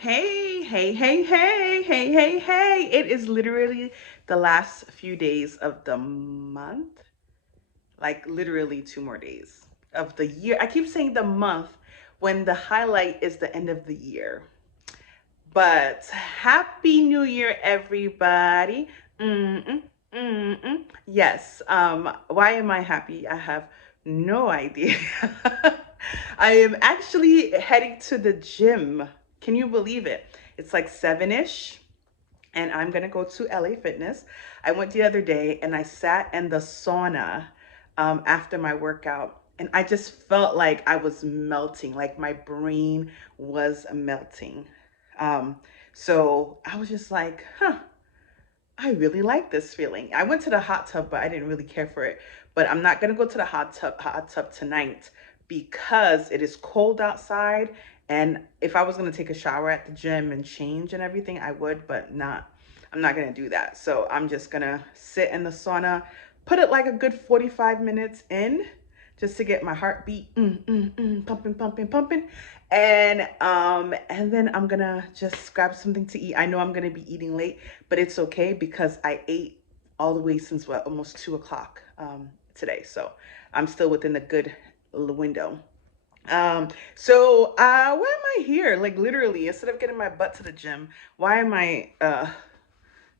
Hey, hey, hey, hey, hey, hey, hey. It is literally the last few days of the month. Like literally 2 more days of the year. I keep saying the month when the highlight is the end of the year. But happy new year, everybody. Mm-mm, mm-mm. Yes. Why am I happy? I have no idea. I am actually heading to the gym. Can you believe it? It's like 7-ish, and I'm gonna go to LA Fitness. I went the other day and I sat in the sauna after my workout, and I just felt like I was melting, like my brain was melting. Um, so I was just like, huh, I really like this feeling. I went to the hot tub, but I didn't really care for it. But I'm not gonna go to the hot tub tonight because it is cold outside. And if I was gonna take a shower at the gym and change and everything, I would, but not. I'm not gonna do that. So I'm just gonna sit in the sauna, put it like a good 45 minutes in, just to get my heartbeat pumping, pumping, pumping. And then I'm gonna just grab something to eat. I know I'm gonna be eating late, but it's okay because I ate all the way since what, almost 2 o'clock today. So I'm still within the good window. Why am I here? Like literally, instead of getting my butt to the gym, why am I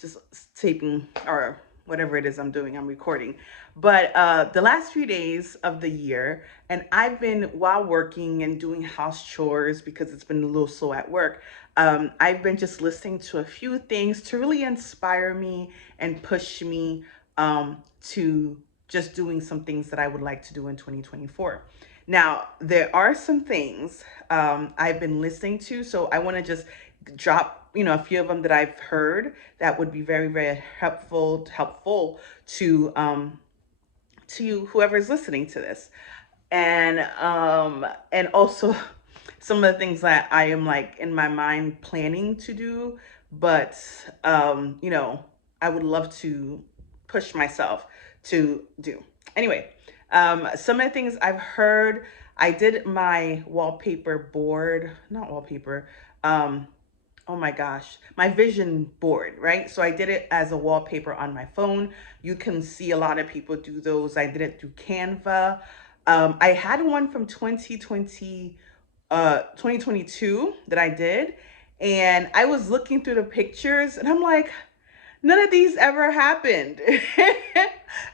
just taping or whatever it is I'm doing, I'm recording. But the last few days of the year, and I've been, while working and doing house chores because it's been a little slow at work, I've been just listening to a few things to really inspire me and push me to just doing some things that I would like to do in 2024. Now, there are some things I've been listening to, so I want to just drop, a few of them that I've heard that would be very, very helpful to whoever is listening to this, and also some of the things that I am like in my mind planning to do, but I would love to push myself to do. Anyway, some of the things I've heard, I did my wallpaper board, not wallpaper, um, oh my gosh, my vision board, right? So I did it as a wallpaper on my phone. You can see a lot of people do those. I did it through Canva. I had one from 2022 that I did, and I was looking through the pictures and I'm like, none of these ever happened.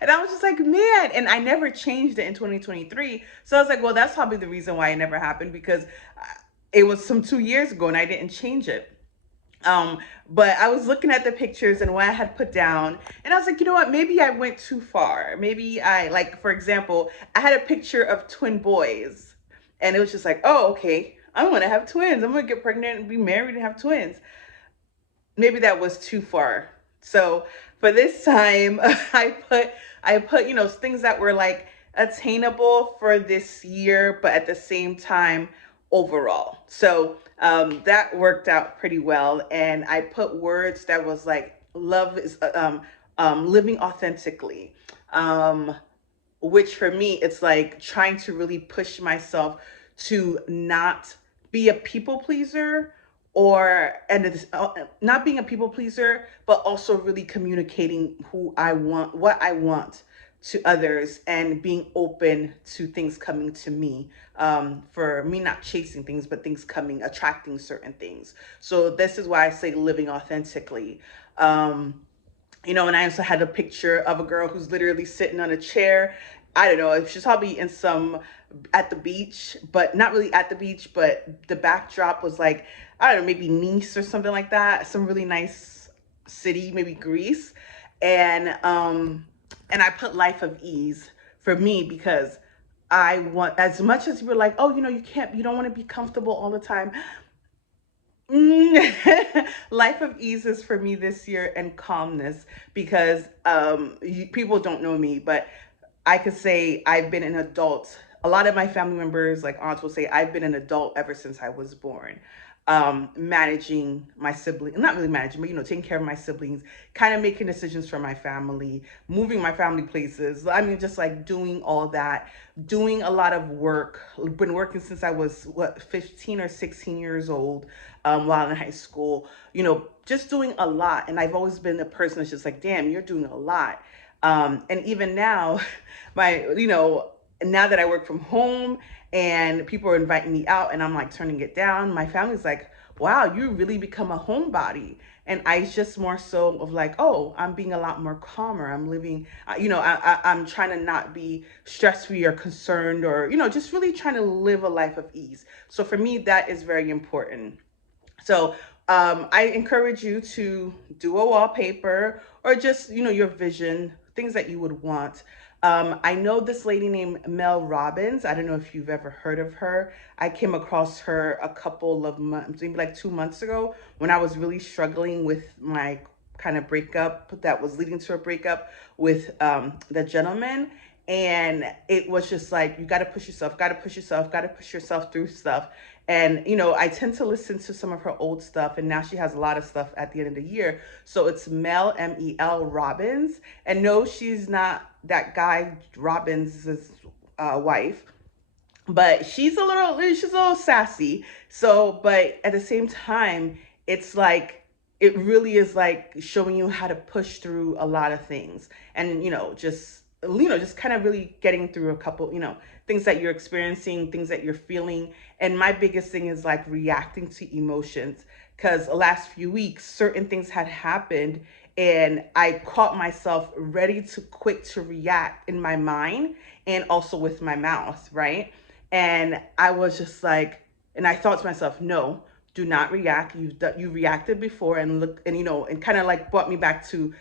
And I was just like, man, and I never changed it in 2023. So I was like, well, that's probably the reason why it never happened, because it was some 2 years ago and I didn't change it. Um, but I was looking at the pictures and what I had put down, and I was like, you know what? Maybe I went too far. Maybe I, like, for example, I had a picture of twin boys, and it was just like, oh, okay, I'm gonna have twins. I'm gonna get pregnant and be married and have twins. Maybe that was too far. So for this time, I put things that were like attainable for this year, but at the same time overall. So that worked out pretty well, and I put words that was like love is living authentically. Um, which for me, it's like trying to really push myself to not be a people pleaser, or and it's, not being a people pleaser, but also really communicating who I want, what I want to others, and being open to things coming to me, for me not chasing things, but things coming, attracting certain things. So this is why I say living authentically. And I also had a picture of a girl who's literally sitting on a chair. I don't know, she's probably in some, at the beach, but not really at the beach, but the backdrop was like, I don't know, maybe Nice or something like that, some really nice city, maybe Greece. And I put life of ease for me, because I want, as much as you were like, oh, you don't want to be comfortable all the time. Life of ease is for me this year, and calmness, because people don't know me, but I could say I've been an adult a lot of my family members, like aunts, will say I've been an adult ever since I was born. Managing my siblings, not really managing, but taking care of my siblings, kind of making decisions for my family, moving my family places. I mean, just like doing all that, doing a lot of work. Been working since I was 15 or 16 years old, while in high school. Just doing a lot. And I've always been the person that's just like, damn, you're doing a lot. And even now, my, now that I work from home and people are inviting me out and I'm like turning it down, my family's like, wow, you really become a homebody. And I just more so of like, oh, I'm being a lot more calmer. I'm living, I'm trying to not be stress free or concerned, or, just really trying to live a life of ease. So for me, that is very important. So I encourage you to do a wallpaper, or just, your vision, things that you would want. I know this lady named Mel Robbins. I don't know if you've ever heard of her. I came across her a couple of months, maybe like 2 months ago, when I was really struggling with my kind of breakup that was leading to a breakup with the gentleman. And it was just like, you got to push yourself, got to push yourself, got to push yourself through stuff. And, I tend to listen to some of her old stuff, and now she has a lot of stuff at the end of the year. So it's Mel, Mel Robbins. And no, she's not that guy Robbins' wife, but she's a little sassy. So, but at the same time, it's like, it really is like showing you how to push through a lot of things, and just kind of really getting through a couple, things that you're experiencing, things that you're feeling. And my biggest thing is like reacting to emotions, because the last few weeks certain things had happened, and I caught myself ready to quick to react in my mind and also with my mouth, right? And I was just like, and I thought to myself, no, do not react. You reacted before, and look, and and kind of like brought me back to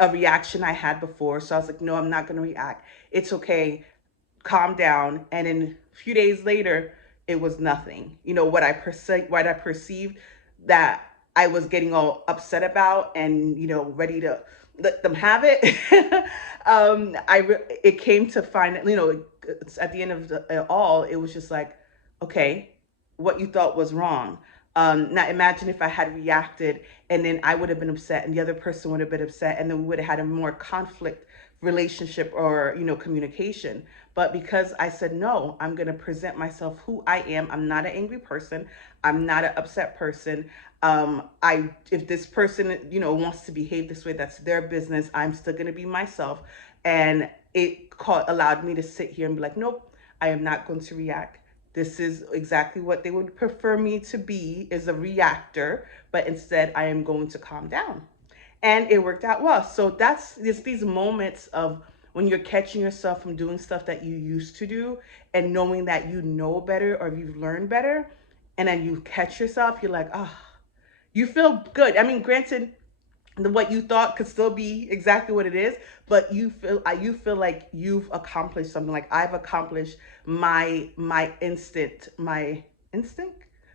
a reaction I had before. So I was like, no, I'm not going to react. It's okay. Calm down. And then a few days later, it was nothing. What I perceived that I was getting all upset about, and ready to let them have it. It came to find, it's at the end of it all, it was just like, okay, what you thought was wrong. Now imagine if I had reacted, and then I would have been upset and the other person would have been upset, and then we would have had a more conflict relationship, or communication. But because I said no, I'm going to present myself who I am. I'm not an angry person. I'm not an upset person. I If this person wants to behave this way, that's their business. I'm still going to be myself. And allowed me to sit here and be like, nope, I am not going to react. This is exactly what they would prefer me to be, is a reactor, but instead I am going to calm down. And it worked out well. So that's it's these moments of when you're catching yourself from doing stuff that you used to do, and knowing that you know better or you've learned better, and then you catch yourself, you're like, oh, you feel good. I mean, granted, what you thought could still be exactly what it is, but you feel like you've accomplished something. Like, I've accomplished my instinct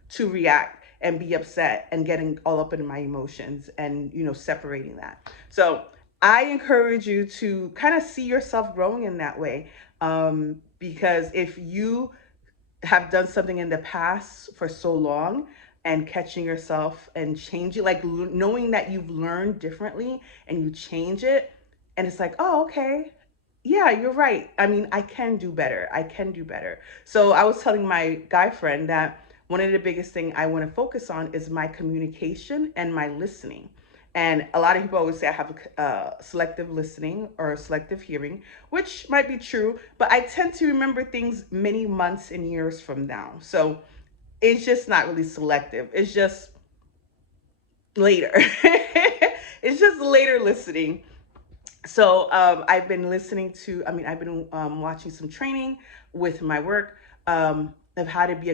to react and be upset, and getting all up in my emotions, and separating that. So I encourage you to kind of see yourself growing in that way, because if you have done something in the past for so long, and catching yourself and changing, like knowing that you've learned differently and you change it, and it's like, oh, okay, yeah, you're right. I mean, I can do better. I can do better. So I was telling my guy friend that one of the biggest thing I want to focus on is my communication and my listening. And a lot of people always say I have selective listening or selective hearing, which might be true, but I tend to remember things many months and years from now. So it's just not really selective. It's just later. It's just later listening. So I've been watching some training with my work, of how to be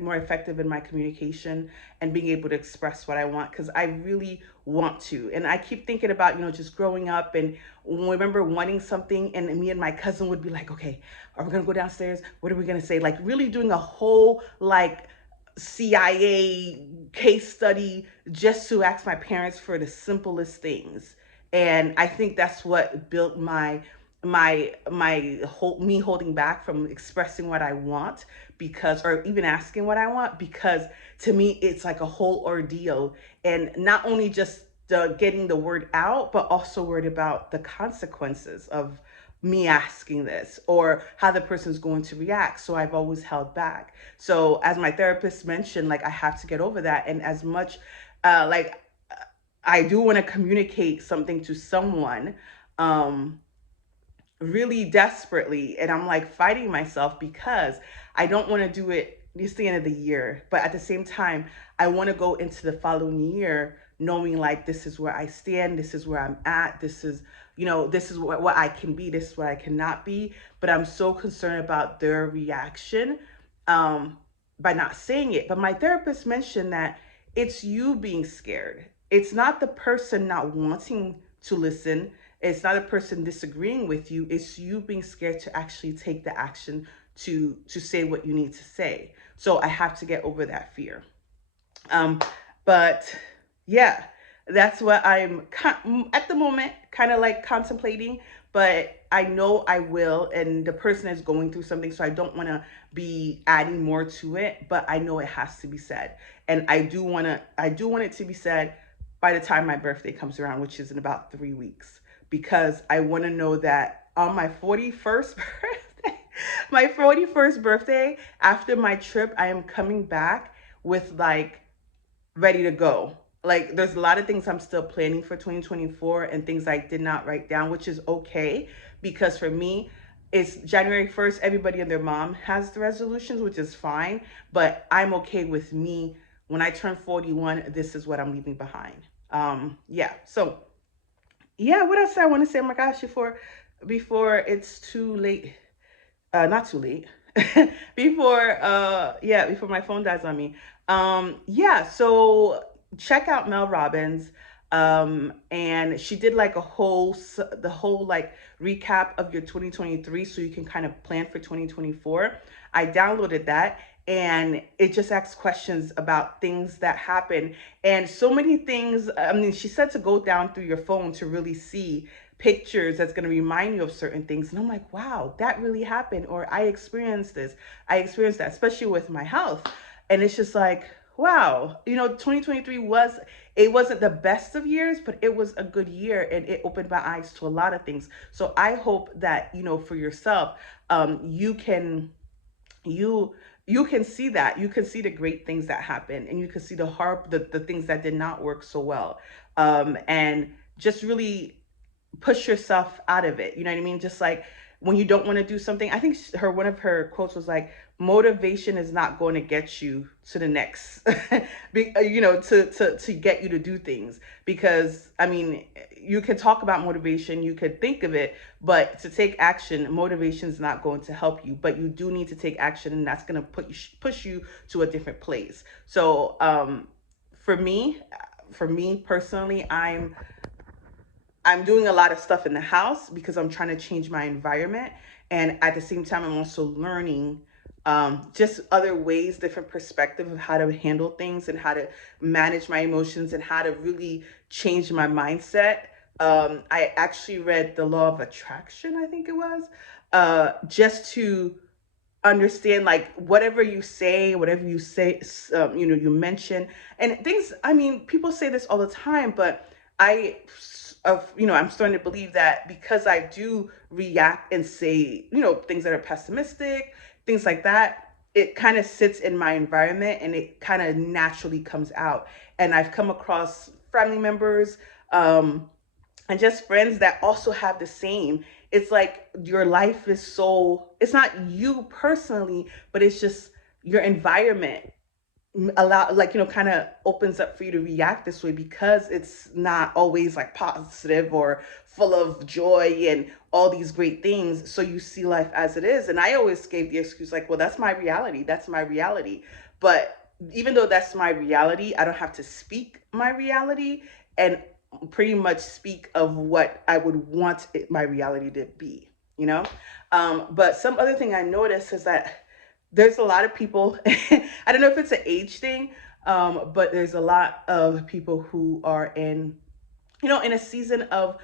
more effective in my communication, and being able to express what I want, because I really want to. And I keep thinking about, just growing up, and remember wanting something, and me and my cousin would be like, okay, are we going to go downstairs? What are we going to say? Like, really doing a whole, like, CIA case study, just to ask my parents for the simplest things. And I think that's what built my me holding back from expressing what I want, because, or even asking what I want, because to me it's like a whole ordeal. And not only just getting the word out, but also worried about the consequences of me asking this, or how the person's going to react. So I've always held back. So as my therapist mentioned, like, I have to get over that. And as much like I do want to communicate something to someone, um really desperately, and I'm like fighting myself, because I don't want to do it. It's the end of the year, but at the same time, I want to go into the following year knowing, like, this is where I stand, this is where I'm at, this is, this is what I can be, this is what I cannot be. But I'm so concerned about their reaction, um by not saying it. But my therapist mentioned that it's you being scared, it's not the person not wanting to listen, it's not a person disagreeing with you, it's you being scared to actually take the action to say what you need to say. So I have to get over that fear. um but yeah, that's what I'm at the moment kind of like contemplating. But I know I will, and the person is going through something, so I don't want to be adding more to it, but I know it has to be said. And I do want it to be said by the time my birthday comes around, which is in about 3 weeks, because I want to know that on my 41st birthday, my 41st birthday, after my trip, I am coming back with, like, ready to go. Like, there's a lot of things I'm still planning for 2024, and things I did not write down, which is okay, because for me, it's January 1st. Everybody and their mom has the resolutions, which is fine, but I'm okay with me. When I turn 41, this is what I'm leaving behind. Yeah. So yeah, what else I want to say? Oh my gosh, before it's too late. Not too late. Before my phone dies on me. Yeah, so check out Mel Robbins. And she did like the whole, like, recap of your 2023, so you can kind of plan for 2024. I downloaded that, and it just asks questions about things that happen, and so many things. I mean, she said to go down through your phone to really see pictures that's going to remind you of certain things. And I'm like, wow, that really happened. Or I experienced this. I experienced that, especially with my health. And it's just like, wow, 2023 it wasn't the best of years, but it was a good year, and it opened my eyes to a lot of things. So I hope that, for yourself, you can, you you can see that, you can see the great things that happen, and you can see the things that did not work so well. And just really push yourself out of it. You know what I mean? Just like when you don't want to do something. I think one of her quotes was like, "Motivation is not going to get you to the next, to get you to do things." Because I mean, you can talk about motivation, you could think of it, but to take action, motivation is not going to help you. But you do need to take action, and that's going to push you to a different place. So, for me, for me personally, I'm doing a lot of stuff in the house because I'm trying to change my environment. And at the same time, I'm also learning just other ways, different perspective of how to handle things, and how to manage my emotions, and how to really change my mindset. I actually read The Law of Attraction, I think it was, just to understand, like, whatever you say, you mention and things. I mean, people say this all the time, but I I'm starting to believe that, because I do react and say, things that are pessimistic, things like that, it kind of sits in my environment, and it kind of naturally comes out. And I've come across family members, um and just friends that also have the same. It's like your life is so, it's not you personally, but it's just your environment allow, like, kind of opens up for you to react this way, because it's not always like positive or full of joy and all these great things. So you see life as it is. And I always gave the excuse, like, well, that's my reality, that's my reality. But even though that's my reality, I don't have to speak my reality, and pretty much speak of what I would want my reality to be, you know? But some other thing I noticed is that there's a lot of people, I don't know if it's an age thing, but there's a lot of people who are in a season of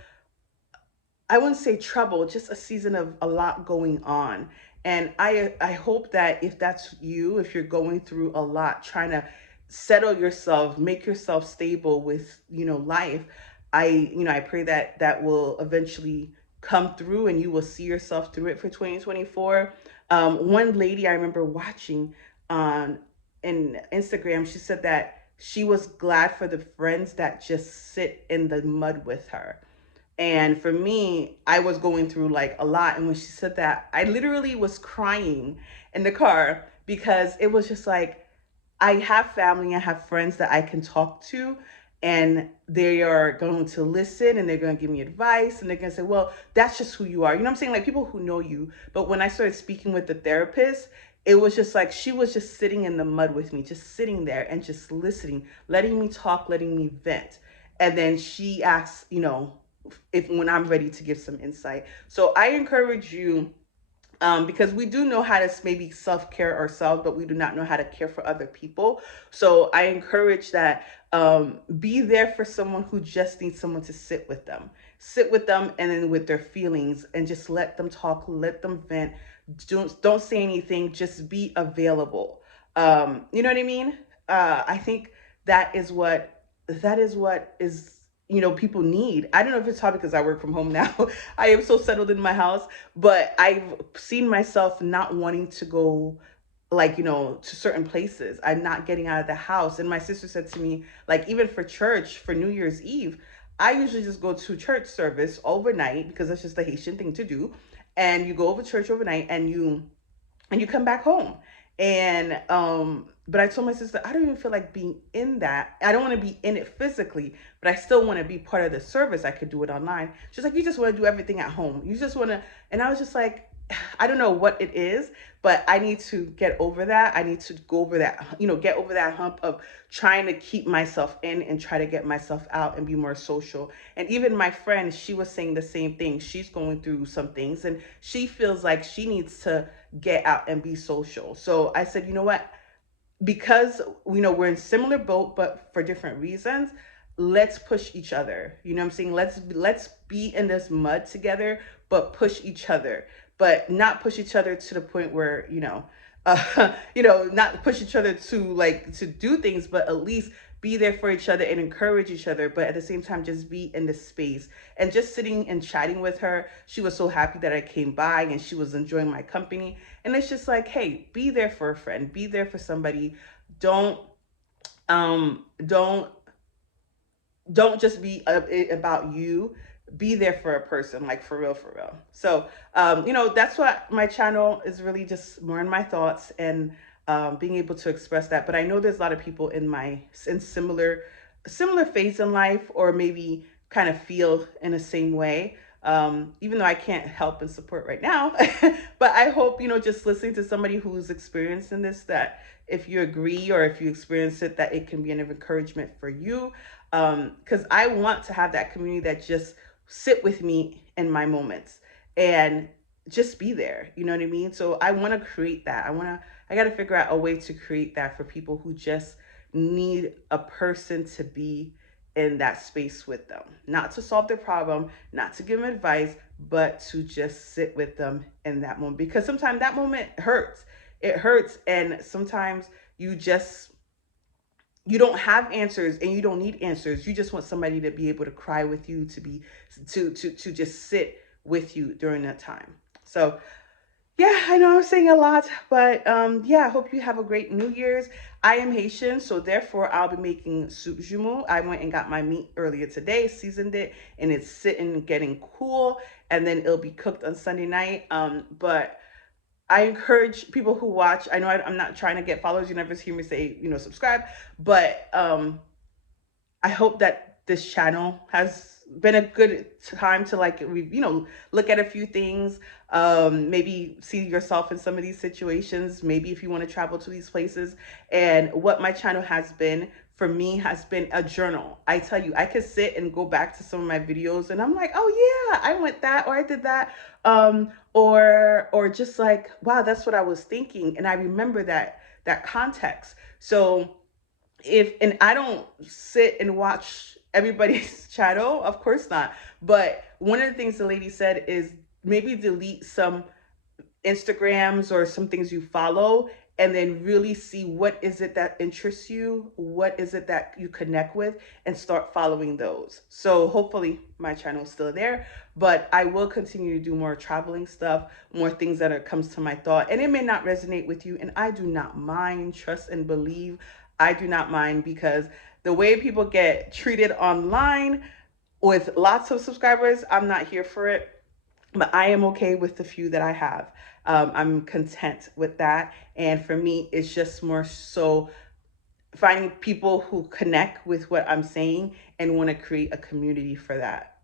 I wouldn't say trouble, just a season of a lot going on. And I hope that if that's you, if you're going through a lot, trying to settle yourself, make yourself stable with, life, I pray that that will eventually come through and you will see yourself through it for 2024. One lady I remember watching on in Instagram, she said that she was glad for the friends that just sit in the mud with her. And for me, I was going through like a lot. And when she said that, I literally was crying in the car because it was just like, I have family, I have friends that I can talk to, and they are going to listen and they're going to give me advice and they're going to say, well, that's just who you are. You know what I'm saying? Like people who know you. But when I started speaking with the therapist, it was just like she was just sitting in the mud with me, just sitting there and just listening, letting me talk, letting me vent. And then she asked, if when I'm ready to give some insight. So I encourage you, because we do know how to maybe self care ourselves, but we do not know how to care for other people. So I encourage that, be there for someone who just needs someone to sit with them, and then with their feelings, and just let them talk, let them vent. Don't say anything. Just be available. You know what I mean? I think that is what is people need. I don't know if it's probably because I work from home now. I am so settled in my house, but I've seen myself not wanting to go, like, to certain places. I'm not getting out of the house. And my sister said to me, like, even for church, for New Year's Eve, I usually just go to church service overnight because that's just the Haitian thing to do. And you go over church overnight and you come back home. And but I told my sister, I don't even feel like being in that. I don't want to be in it physically, but I still want to be part of the service. I could do it online. She's like, you just want to do everything at home. You just want to. And I was just like, I don't know what it is, but I need to get over that. I need to go over that, get over that hump of trying to keep myself in and try to get myself out and be more social. And even my friend, she was saying the same thing. She's going through some things and she feels like she needs to get out and be social. So I said, you know what? Because we're in similar boat but for different reasons, let's push each other. You know what I'm saying? Let's be in this mud together, but push each other, but not push each other to the point where not push each other to like to do things, but at least be there for each other and encourage each other, but at the same time just be in the space. And just sitting and chatting with her, she was so happy that I came by and she was enjoying my company. And it's just like, hey, be there for a friend, be there for somebody. Don't um don't don't just be about you. Be there for a person, like for real, for real. So that's what my channel is, really just more in my thoughts and being able to express that. But I know there's a lot of people in similar phase in life, or maybe kind of feel in the same way, even though I can't help and support right now. But I hope, just listening to somebody who's experiencing this, that if you agree or if you experience it, that it can be an encouragement for you. Because I want to have that community that just sit with me in my moments and just be there. You know what I mean? So I want to create that. I got to figure out a way to create that for people who just need a person to be in that space with them, not to solve their problem, not to give them advice, but to just sit with them in that moment. Because sometimes that moment hurts. It hurts. And sometimes you don't have answers and you don't need answers. You just want somebody to be able to cry with you, to just sit with you during that time. So yeah, I know I'm saying a lot, but yeah, I hope you have a great New Year's. I am Haitian, so therefore I'll be making soup jumeau. I went and got my meat earlier today, seasoned it, and it's sitting getting cool, and then it'll be cooked on Sunday night. But I encourage people who watch. I know I'm not trying to get followers. You never hear me say, subscribe, but I hope that this channel has been a good time to like look at a few things, maybe see yourself in some of these situations, maybe if you want to travel to these places. And what my channel has been for me has been a journal. I tell you, I could sit and go back to some of my videos and I'm like, oh yeah, I went that, or I did that, or just like, wow, that's what I was thinking, and I remember that context. So if and I don't sit and watch everybody's channel, of course not. But one of the things the lady said is maybe delete some Instagrams or some things you follow, and then really see what is it that interests you, what is it that you connect with, and start following those. So hopefully my channel is still there, but I will continue to do more traveling stuff, more things that are comes to my thought, and it may not resonate with you, and I do not mind. Trust and believe, I do not mind, because the way people get treated online with lots of subscribers, I'm not here for it, but I am okay with the few that I have. I'm content with that. And for me, it's just more so finding people who connect with what I'm saying and want to create a community for that,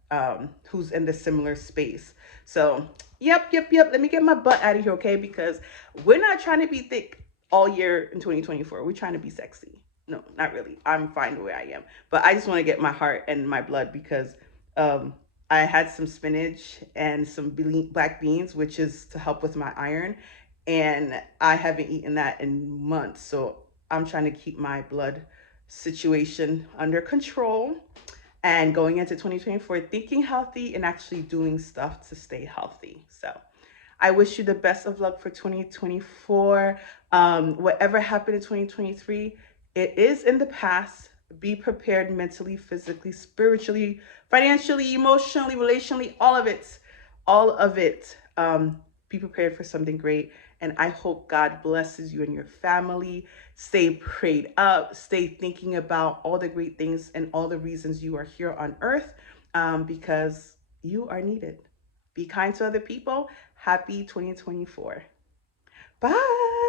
who's in the similar space. So, yep. Let me get my butt out of here, okay? Because we're not trying to be thick all year in 2024. We're trying to be sexy. No, not really. I'm fine the way I am. But I just want to get my heart and my blood because um, I had some spinach and some black beans, which is to help with my iron. And I haven't eaten that in months. So I'm trying to keep my blood situation under control and going into 2024 thinking healthy and actually doing stuff to stay healthy. So I wish you the best of luck for 2024. Whatever happened in 2023, it is in the past. Be prepared mentally, physically, spiritually, financially, emotionally, relationally, all of it. All of it. Be prepared for something great. And I hope God blesses you and your family. Stay prayed up. Stay thinking about all the great things and all the reasons you are here on earth, because you are needed. Be kind to other people. Happy 2024. Bye.